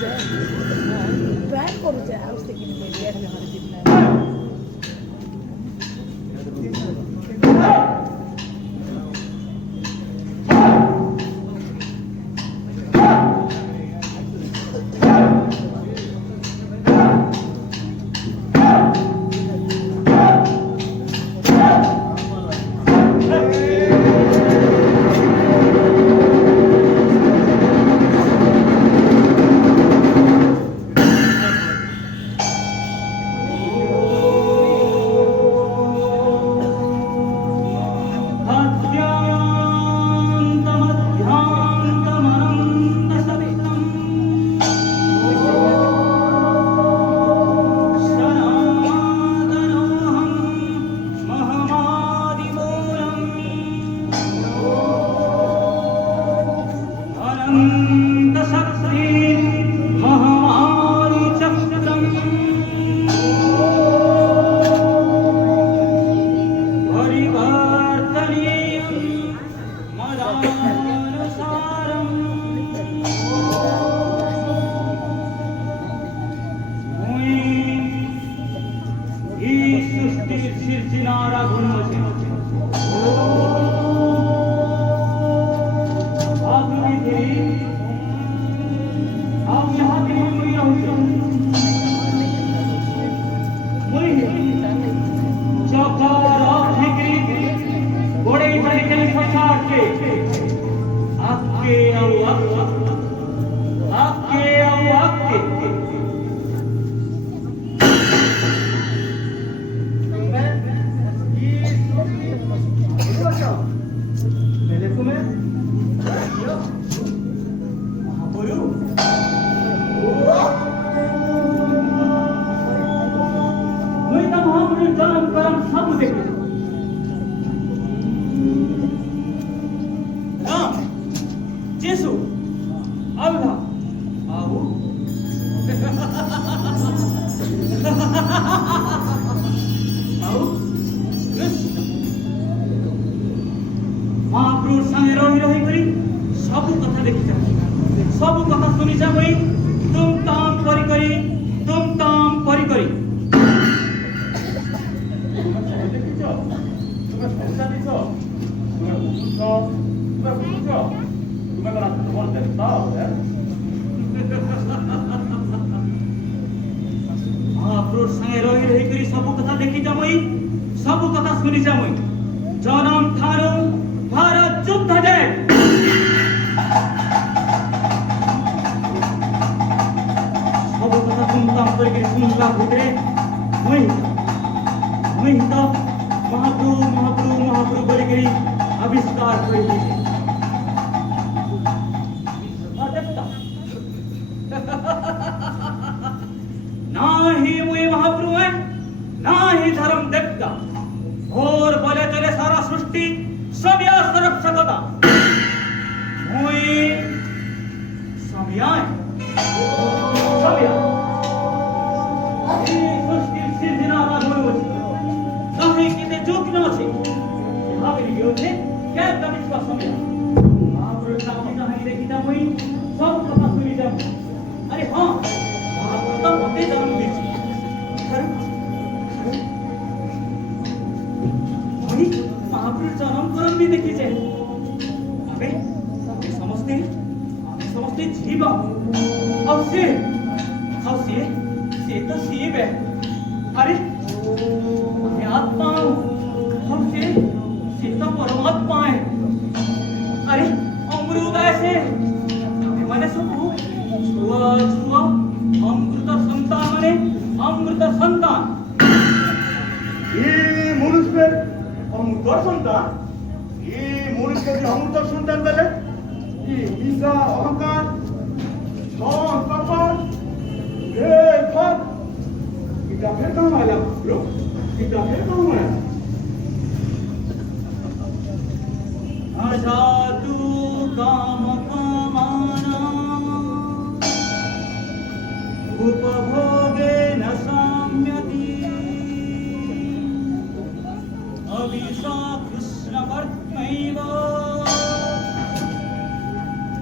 Trial करूचे I was thinking maybe I have a different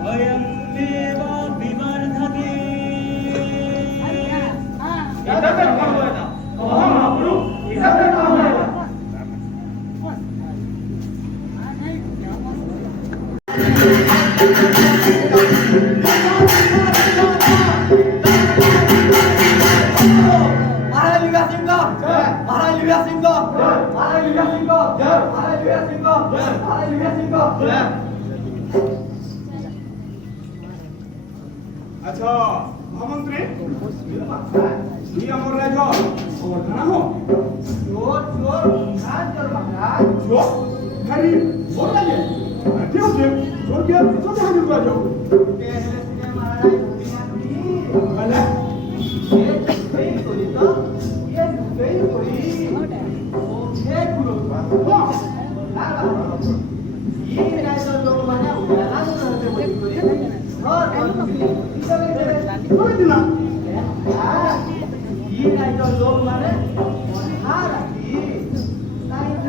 भयं देव विवर्धते इधर से काम होएगा तो हम महापुरु इधर से काम होएगा अच्छा महामंत्री ये अमर राजा और ना हो चोर चोर खान चोर महाराज चोर खरी बोल रहे क्यों क्यों चोर क्या तो कहां गिर रहा हो के महाराज भला ये सही कोई तो ये सही कोई ये गुरु हां ये राजा लोग बना उड़ा रहते बोली और कोई दिना ये राजा लोग माने हाराती ताई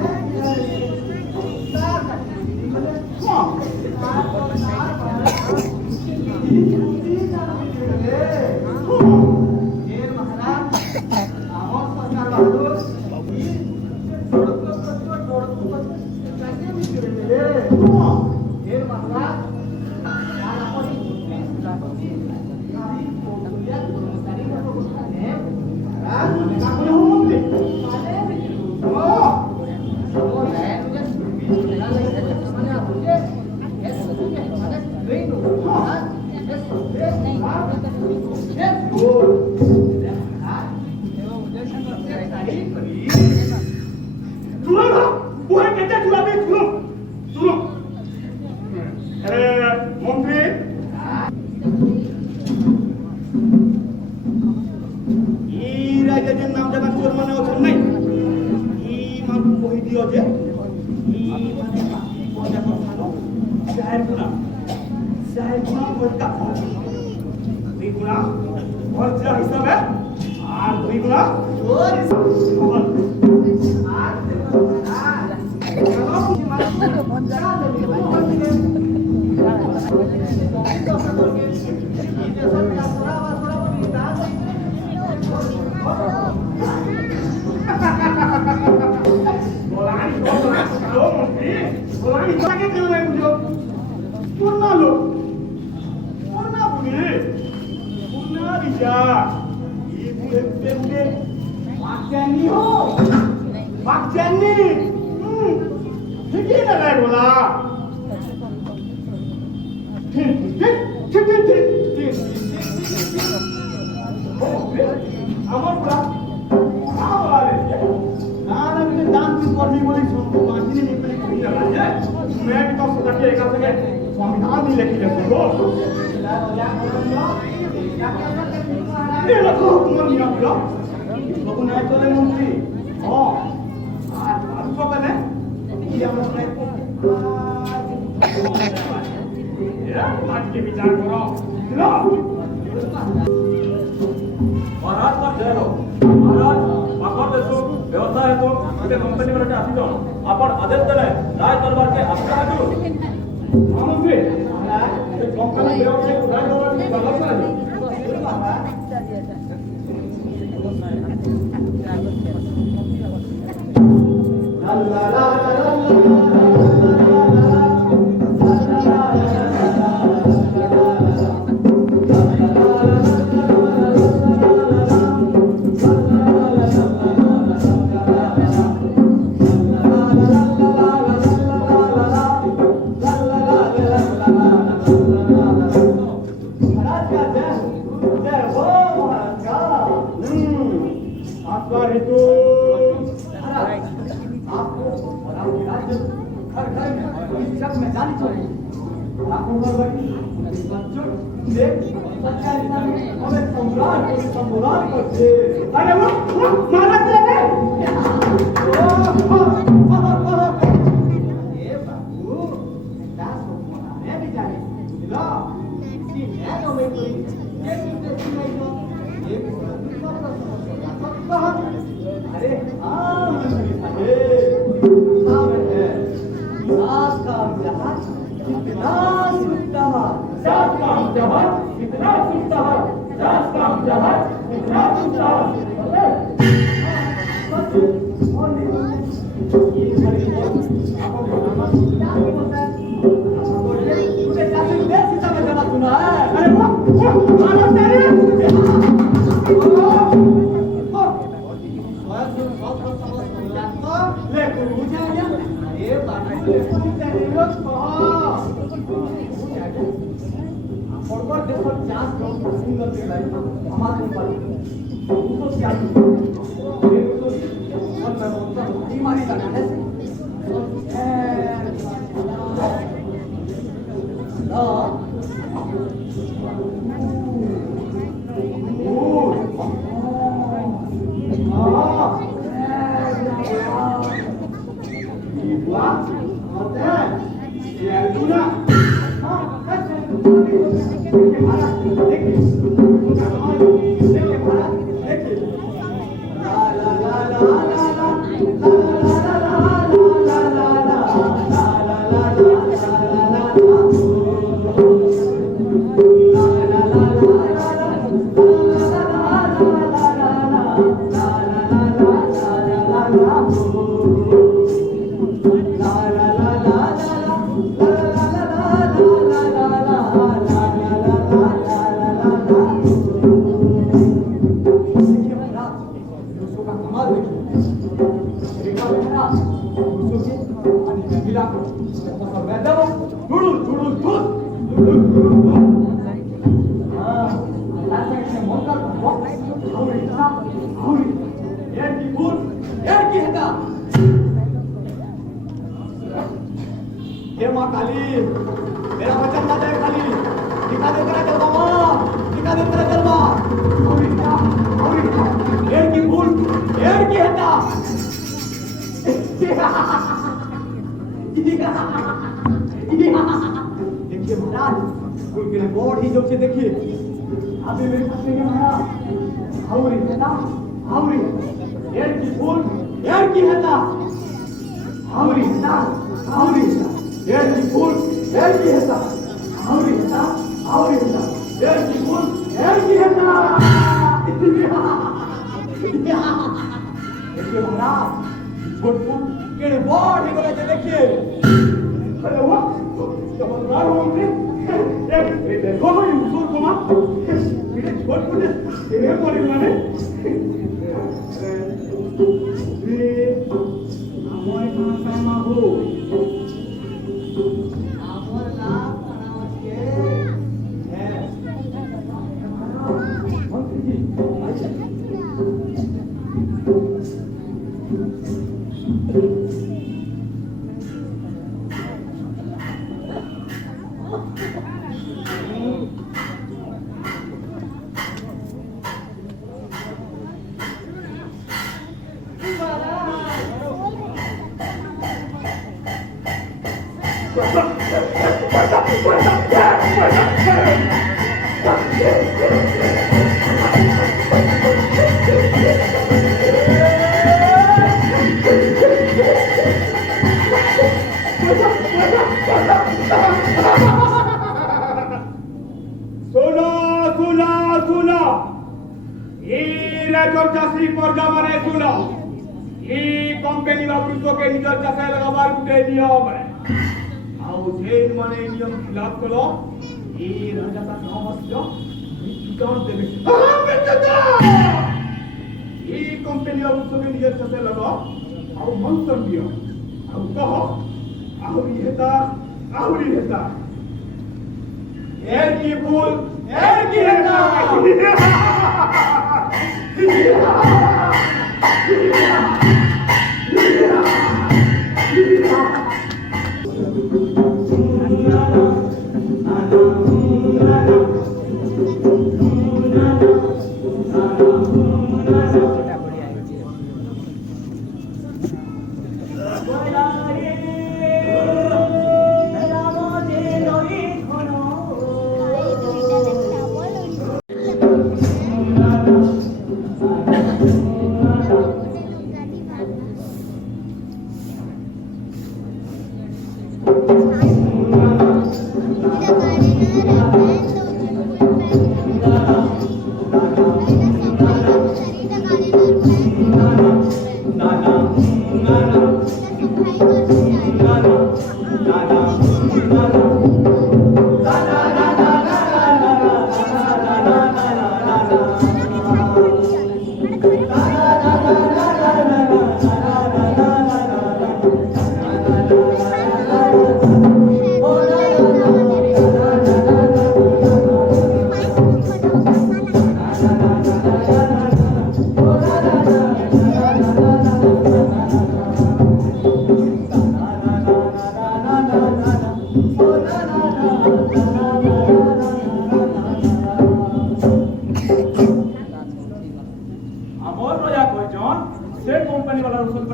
Jawab, ikhlas, ikhlas, ikhlas, ikhlas, ikhlas, ikhlas,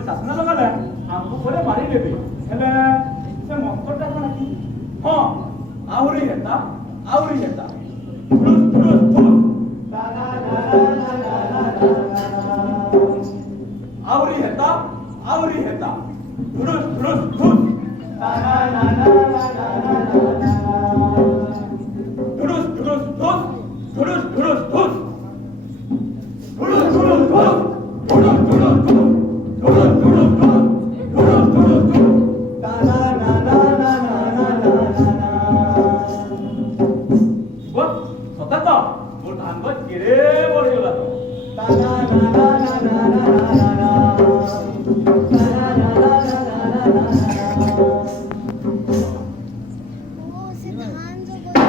ଶାସନ ଲଗାଲେ ଆମକୁ ପରେ ମାରି ଦେବେ ହେଲେ ସେ ମନ୍ତ୍ରଟା କଣ କି ହଁ ଆହୁରି ହେତା ଆହୁରି ହେତା ଧୁରୁସ ଧୁରୁସ ଧୁରୁସ ଆହୁରି ହେତା ଧୁରୁସ ଧୁରୁସ ଧୁରୁସ ଧୁରୁସ ଧୁରୁସ ଧୁରୁସ ଧୁରୁସ ধুরুস ধুরুস ধুস ধুরুস ধুরুস ধুস ধুরুস ধুরুস ধুস ধুরুস ধুরুস ধুস ধুরুস ধুরুস ধুস তা না না না না না না না না ও সতা তো মোর ধান গছ কেড়ে পড়ে গেল তো তা না না না না না না না তা না না না না না না ओ से धान जो बोला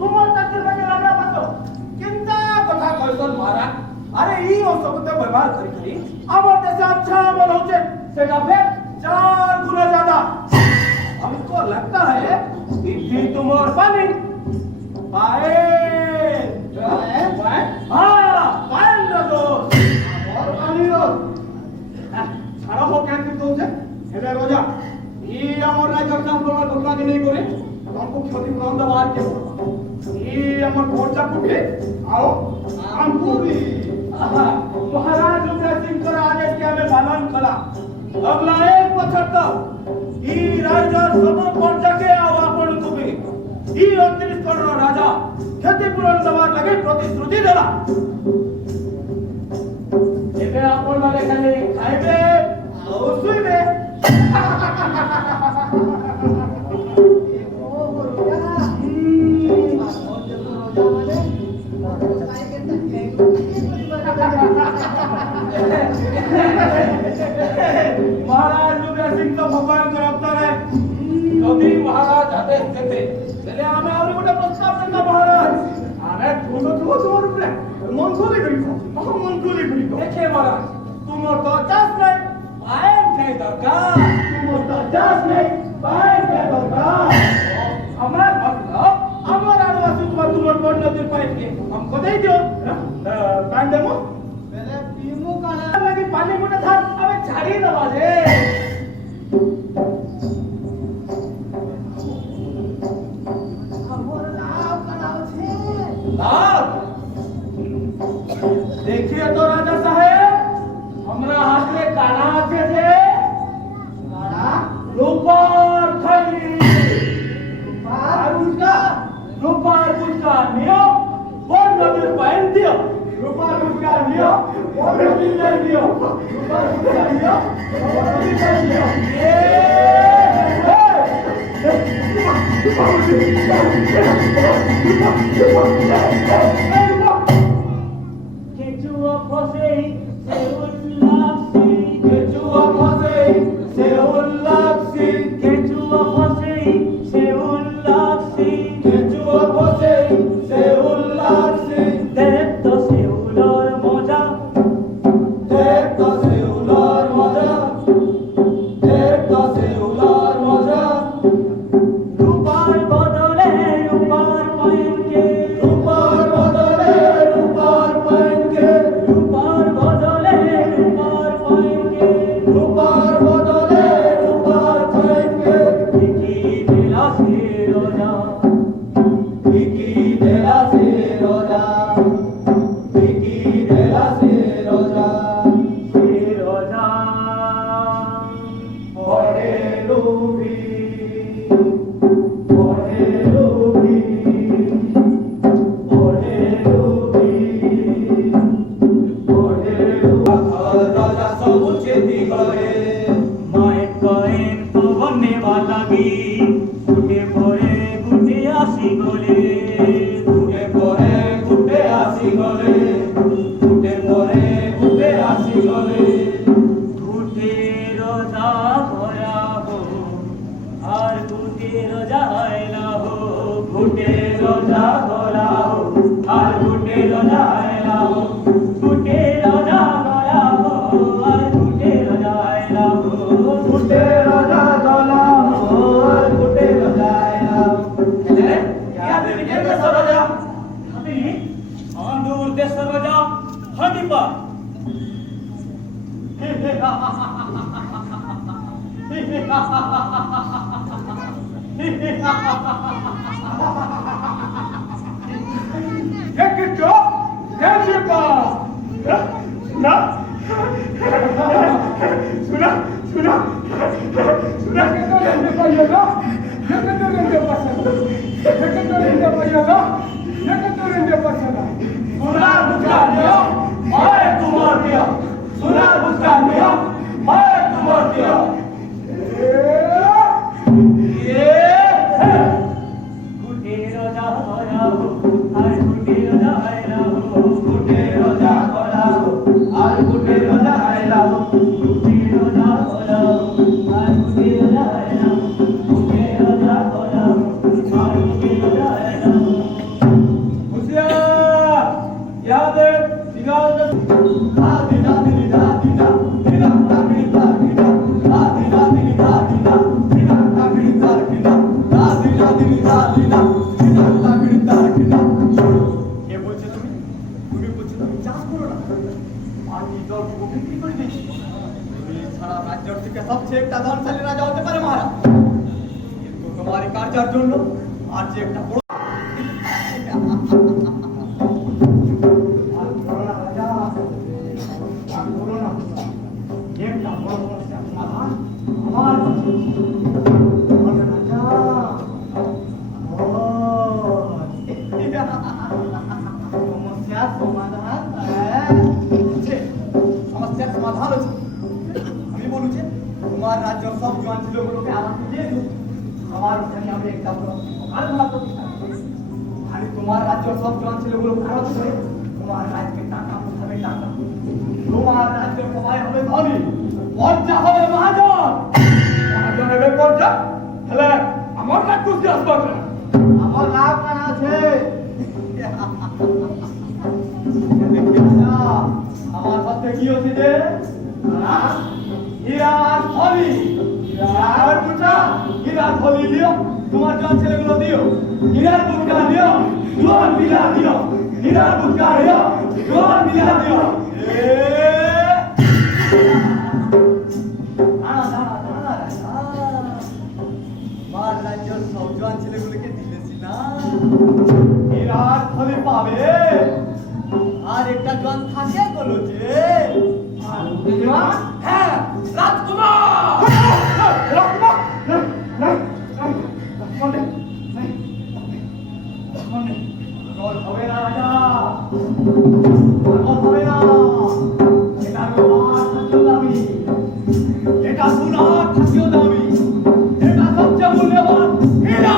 তোমার কাছে লাগে সঙ্গে ব্যবহার করি করি আমার দেশে अच्छा अमल होचे सेटा पे 4 गुना ज्यादा हमको लगता है कि थी तुम और पानी पाए हाँ पाए ना दो और पानी दो ছাড়া হোক কেন কিন্তু হচ্ছে এবার রোজা এই আমার রাজ্যের চাঁদবার ঘটনা কি নেই করে हमको क्षतिपूरण दवा के ये আমার খরচা করবে आओ हमको भी महाराज रुद्र सिंह का आदेश के हमें पालन करा अगला 1 बছর तक এই রাজ্যের সব পর্যায়ে आओ আপন তুমি এই 38 করোনা রাজা ক্ষতিপূরণ দেওয়ার লাগে প্রতিশ্রুতি দেলা এবে আপন মানে খালি খাইবে ও শুইবে महाराज रुद्र सिंह तो भगवान को अवतार है यदि महाराज आदेश देते चले हमें और गोटे प्रस्ताव देना महाराज हमें छोटो छोटो रुपए मन खोले करिको हम मन खोले करिको देखे महाराज तुम तो 50 नहीं पाए नहीं दरकार तुम तो 50 नहीं पाए नहीं दरकार हमारा मतलब हमारा आदिवासी तुम्हारे बोर्ड नजर पाए के हमको दे दियो कान देमो पहले पीमू काला लगी पानी मुठा था अबे झाड़ी दबा दे हमर लाभ कराओ छे लाभ देखिए तो राजा साहेब हमरा हाथ में काना আছে যে काना रूपार खैली रूपार उसका नियम बोल नजर पहन दियो रूपार उसका नियम बोल नजर दियो रूपार उसका नियम बोल नजर दियो केचुआ फसे से उल्लासी केचुआ फसे से उल्लासी केचुआ फसे से उल्लासी केचुआ फसे से उल्लासी देख तो से उलर मजा देख तो से उलर मजा देख तो से उलर मजा रूपार बदले रूपार पहन के रूपार बदले रूपार पहन के रूपार बदले रूपार पहन के रूपार बदले रूपार पहन के की दिला से रोजा की दिला से रोजा की दिला से रोजा ओरे रूबी ओरे रूबी ओरे रूबी ओरे राजा सब चेती गए माय करेन पवने वाला गी गुटे परे गुटे आसी गले गुटे परे गुटे आसी गले गुटे परे गुटे आसी गले गुटे रोजा भरा हो আর গুটে রোজা আয়লা হো গুটে রোজা ভরা হো আর গুটে রোজা আয়লা হো গুটে রোজা ভরা হো আর গুটে রোজা আয়লা হো গুটে রোজা ভরা হো আর গুটে রোজা আয়লা হো এলে क्या देवी के देश रोजा हमी आंदूर देश रोजा हमी पर Ekito, Yajiba. Suna. Suna. Ekito rende payaga. Ekito rende pasada. Ekito rende payaga. Ekito rende pasada. Suna buscar diyo, maye tumar diyo. Suna buscar diyo, maye tumar diyo. गुटे रोजा भरा हो और गुटे रोजा आयला हो गुटे रोजा भरा हो और गुटे रोजा आयला हो गुटे रोजा भरा हो और गुटे रोजा आयला हो गुटे रोजा भरा हो और गुटे रोजा आयला हो खुशियाँ याद है सिगार के सबसे एक धनशाली राजा होते पारे महाराज কিন্তু তোমার কার্যের জন্য আজ যে একটা বড় সমস্যার সমাধান আছে আমি বলছি তোমার রাজ্য সব জোয়ান ছিল গুলোকে আমাকে দিয়ে দিও আমার ওখানে আমি একটা বড় কারখানা প্রতিষ্ঠা করি আমি তোমার রাজ্য সব জোয়ান ছিল গুলো খরচ করে তোমার রাজ্যকে টাকা উঠাবে টাকা তোমার রাজ্য সবাই হবে ধনী পর্যা হবে মহাজন মহাজন হবে পর্যা তাহলে আমার রাজ্য কি আসবে আমার লাভ না আছে আমার সাথে কি হচ্ছে যে হীরার থলি হীরার বুটা হীরার থলি দিও তোমার জন ছেলেগুলো দিও হীরার বুটা দিও জোয়ান বিলা দিও হীরার বুটা দিও জোয়ান বিলা দিও মার রাজ্য সব জোয়ান ছেলেগুলোকে দিলেছি না হীরার থলি পাবে আর একটা জন থাকে বলো যে হ্যাঁ রাজকুমার হবে না রাজা হবে না এটা লোহার থাকিও দামি এটা সোনার থাকিও দামি এটা সবচেয়ে মূল্যবান হীরা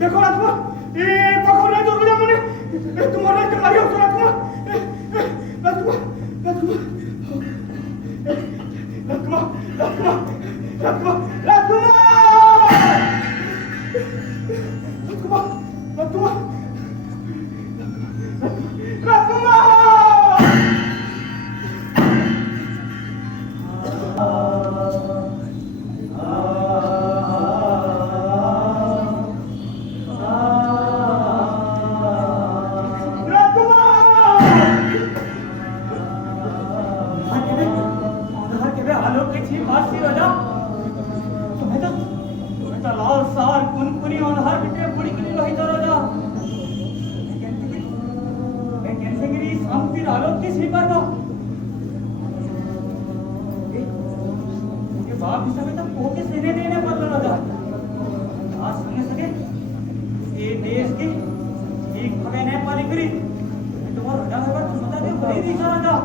देखो राजकुमार ये पकड़ रहे तो रुजा मुने तुम्हारा क्या मारियो राजकुमार राजकुमार राजकुमार राजकुमार राजकुमार राजकुमार राजकुमार राजकुमार राजकुमार राजकुमार लालसा कुनकुनी अनहार बिटे पड़ी के रही तो राजा कैसे गिरी शांति आलोक की स्वीकार का ये बाप हिसाब तक पोके सेने देने पर राजा आज सुनने सके ये देश के एक भवे ने पाली करी तुम्हारा राजा है पर तुम्हारा के बड़ी दी राजा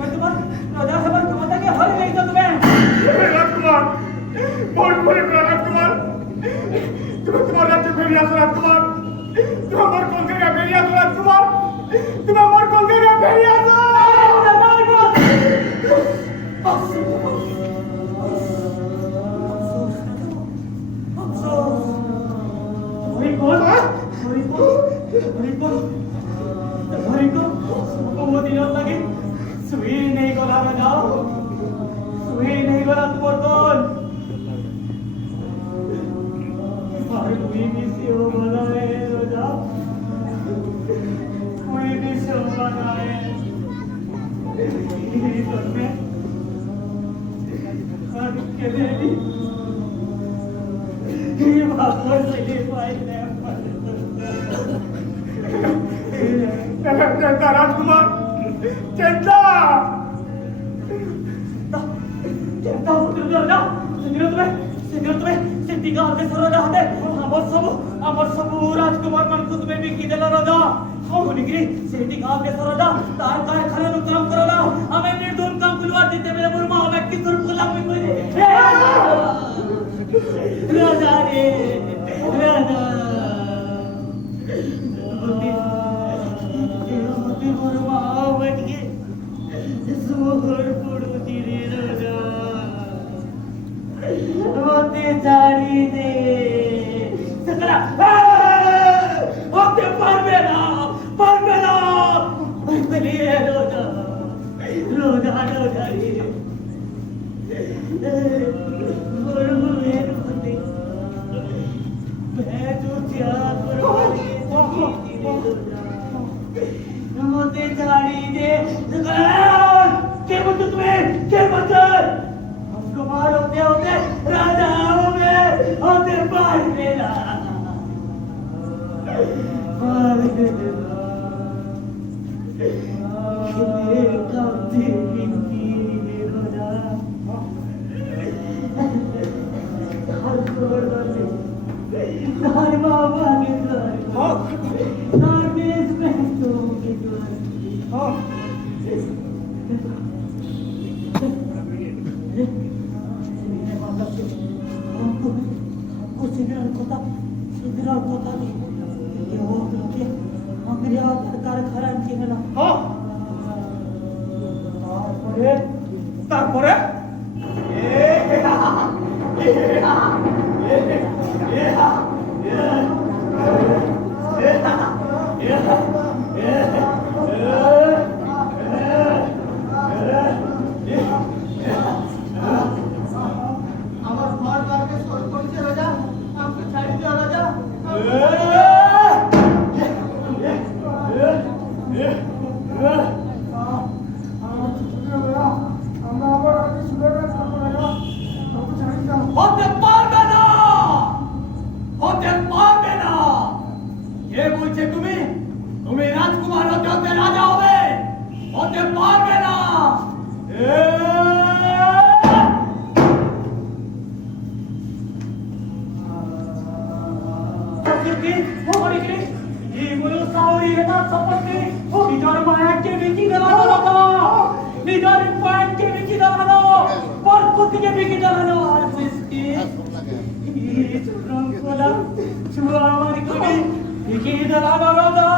मैं तुम्हारा राजा है पर तुम्हारा के हर नहीं तो तुम्हें राजकुमार बहुत बड़े राजकुमार तुम्हारा राज्य फेरिया राजकुमार तुम्हें मर कौन करेगा फेरिया राजकुमार तुम्हें मर कौन करेगा फेरिया सुई नहीं गला राजा सुई नहीं गला तुम कौन कोई भी सेव बनाए राजा कोई भी सेव बनाए में के बेटी ये बाबा से ले पाए चंदा राजकुमार चंदा चंदा उतर राजा तुम्हें सिद्धिका आगे सरोजा हते अमर सब राजकुमार मन खुद में भी की देला राजा होनिगिरी सिद्धिका आगे सरोजा तार कारखाने नु काम करला हमें निर्धूम काम खुलवा देते मेरे बुरमा हमें की सुर खुला में कोई राजा रे राजा बुद्धि बुरमा बैठ के सुहर पड़ो रे राजा होते झाड़ी दे सकरा होते परमेला बलिए रोजा रे गुरु मेर होते मैं तो त्याग होते झाड़ी दे सकरा के मत तुम्हें के मत कुमार होते होते राजा में होते बाहर मेरा তারপরে আমার ঘর বাড়িতে সর করছে রাজা আমাকে ছাড়ি দাও রাজা হতে পারবে না কে বলছে তুমি রাজকুমার হতে হতে রাজা হবে হতে পারবে না নিজের মায়াকে বিকি দেওয়ানো নিজের পায়েরকে বিকি দেওয়ানো বরকতিকে বিকি দেওয়ানো আর বুঝতে এই চরণ কোলা ছুয়া Ikidalana Raja,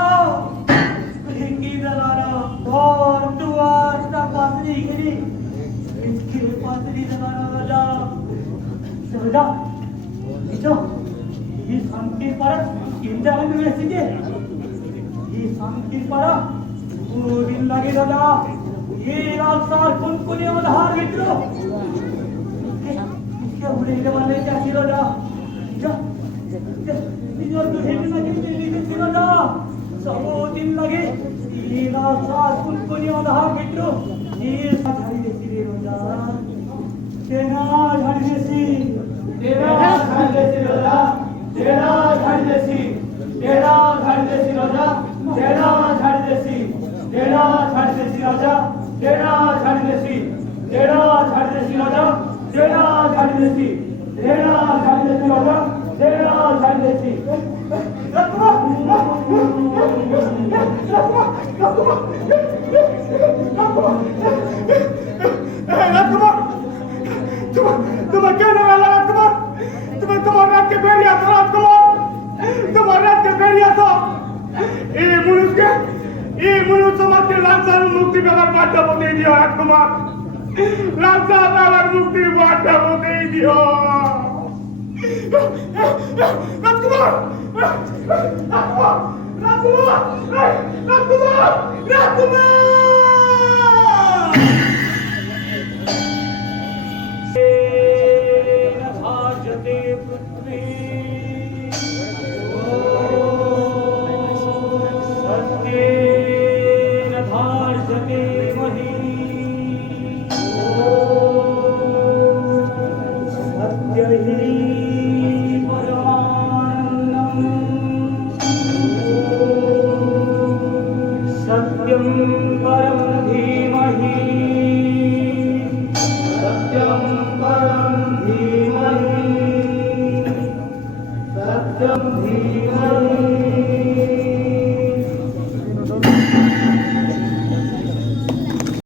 Ikidalana, or to us the Patri, इसके पात्री जमाना राजा राजा इचो ये शांति पर इंद्र यूनिवर्सिटी ये शांति पर वो दिन लगे राजा ये लालसा कुनकुनी उधार मित्रों क्या बुरे जमाने कैसी राजा जो जो तुझे भी लगे तेरी राजा सब दिन लगे ये लालसा कुनकुनी उधार मित्रों ये साधारी तेरा झाड़ी देसी तेरा झाड़ी देसी रोजा तेरा झाड़ी देसी तेरा झाड़ी देसी रोजा तेरा झाड़ी देसी तेरा झाड़ी देसी रोजा तेरा झाड़ी देसी तेरा झाड़ी देसी रोजा तेरा झाड़ी देसी तेरा झाड़ी देसी रोजा तेरा झाड़ी देसी तुम्हें क्या लगा लगा तुम्हें तुम्हारे रात के बेरिया था रात कुमार तुम्हारे रात के बेरिया था ये मनुष्य समाज के लालसा मुक्ति में अगर बांटा बोते दियो रात कुमार लालसा अगर मुक्ति बांटा बोते दियो रात कुमार रात कुमार